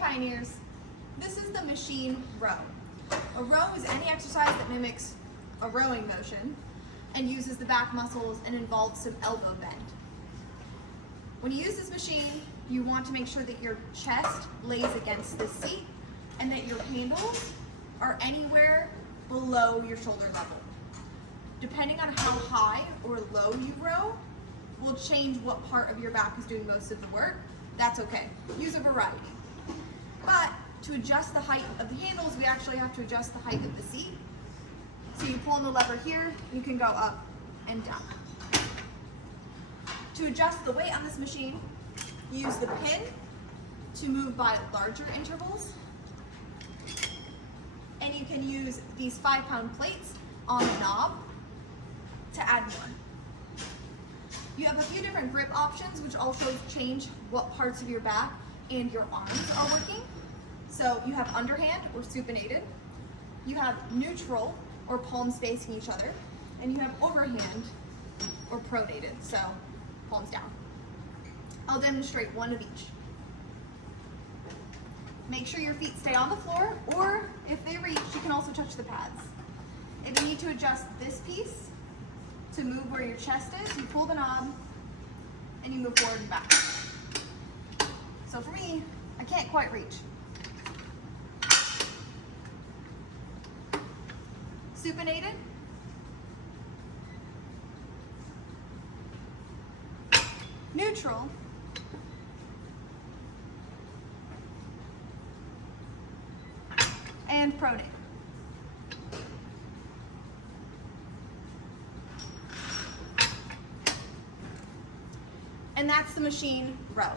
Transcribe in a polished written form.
Pioneers, this is the machine row. A row is any exercise that mimics a rowing motion and uses the back muscles and involves some elbow bend. When you use this machine, you want to make sure that your chest lays against the seat and that your handles are anywhere below your shoulder level. Depending on how high or low you row will change what part of your back is doing most of the work. That's okay. Use a variety. But to adjust the height of the handles, we actually have to adjust the height of the seat. So you pull on the lever here, you can go up and down. To adjust the weight on this machine, use the pin to move by larger intervals. And you can use these 5-pound plates on the knob to add more. You have a few different grip options, which also change what parts of your back and your arms are working. So you have underhand or supinated, you have neutral or palms facing each other, and you have overhand or pronated, so palms down. I'll demonstrate one of each. Make sure your feet stay on the floor, or if they reach, you can also touch the pads. If you need to adjust this piece to move where your chest is, you pull the knob and you move forward and back. So for me, I can't quite reach. Supinated. Neutral. And pronate. And that's the machine row.